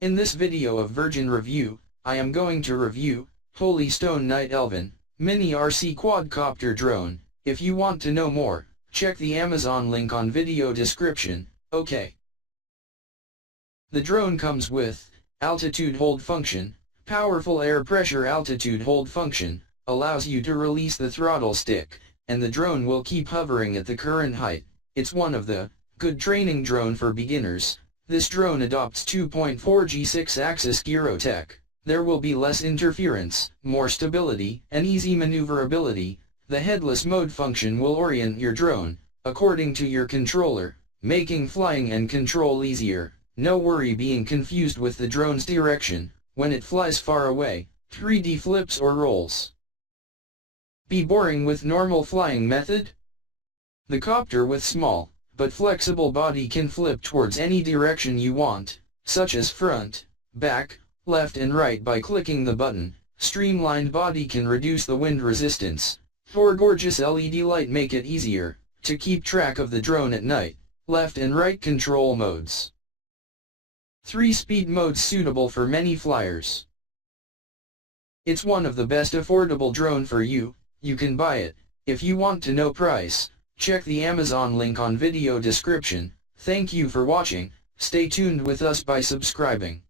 In this video of Virgin Review, I am going to review Holy Stone Night Elven Mini RC Quadcopter Drone. If you want to know more, check the Amazon link on video description. Okay. The drone comes with altitude hold function. Powerful air pressure altitude hold function allows you to release the throttle stick, and the drone will keep hovering at the current height. It's one of the good training drone for beginners. This drone adopts 2.4G 6-axis gyrotech. There will be less interference, more stability, and easy maneuverability. The headless mode function will orient your drone according to your controller, making flying and control easier. No worry being confused with the drone's direction when it flies far away, 3D flips or rolls. Be boring with normal flying method? The copter with small but flexible body can flip towards any direction you want, such as front, back, left and right by clicking the button. Streamlined body can reduce the wind resistance. 4 gorgeous LED light make it easier to keep track of the drone at night. Left and right control modes. 3 speed modes suitable for many flyers. It's one of the best affordable drone for you. You can buy it. If you want to know price, check the Amazon link on video description. Thank you for watching. Stay tuned with us by subscribing.